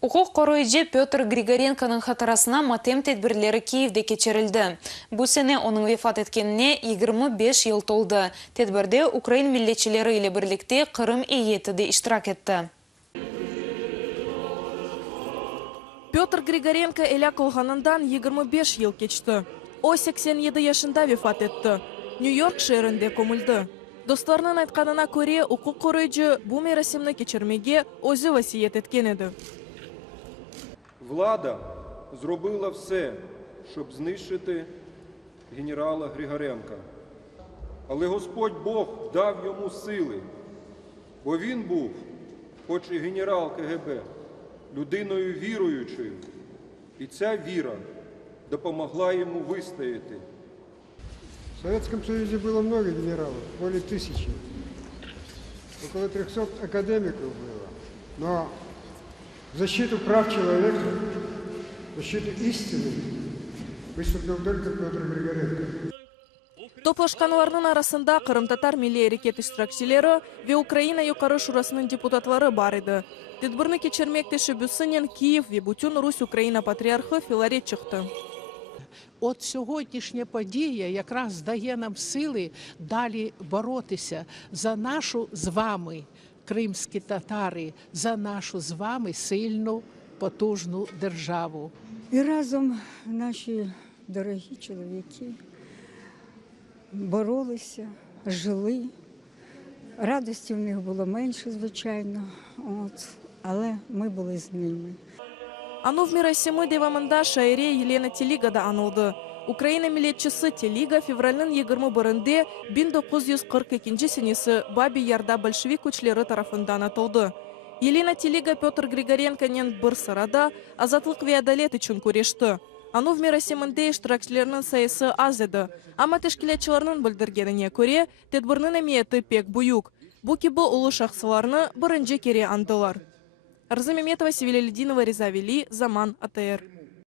Укук коройжы Петр Григоренконың хатарасына матем тедбирлері Киевде кечерилди. Бу сене оның вефат еткеніне 25 ел толды. Тедбирде Украин миллетчилери ile бирликте Кырым иетиде иштирак етті. Петр Григоренко эля кылганындан 25 ел кечті. О 87 yaşında вефат етті. Нью-Йорк шерінде көмілді. Достарының айтқанына көре, укук коройжы бу мерасимни кечермеге өзі васиет еткен еді. Влада зробила все, щоб знищити генерала Григоренка. Але Господь Бог дав йому сили, бо він був, хоч і генерал КГБ, людиною віруючою. І ця віра допомогла йому вистояти. В Советском Союзе было много генералов, более 1000. Около 300 академиков было. Но в защиту прав человека, в защиту истины выступил только Петр Григоренко. Топлашканларның арасында Кырым-татар милли әрекет иштиракчилери ве Украина Юқары Шурасының депутатлары бар еді. Тедбирни кечермек тешебюсінен Киев ве Бутюн Русь Украина патріархи Філарет чықты. От сьогоднішня подія якраз дає нам сили далі боротися за нашу з вами, кримські татари, за нашу з вами сильну, потужну державу. І разом наші дорогі чоловіки боролися, жили. Радості в них було менше, звичайно, але ми були з ними. Ану в мирасимы девамында шайре Елена Телига да анылды. Украина милетчisi Телига февральның 21-інде 1942 сенесі Баби Ярда большевик күчлері тарафындан атылды. Елена Телига Петр Григоренконен бір сырада азатлық ве адалет үшін көрешті. Ану в мирасимында иштиракчилерінің сайысы аз еді. Ама тешкилетчиларның білдіргеніне көре, тедбирнің әмиеті пек буюк. Бу кебі улы шақсыларны бірінші кере андылар. Арза Меметова, Севиля Лединова, Реза Вели, Заман, АТР.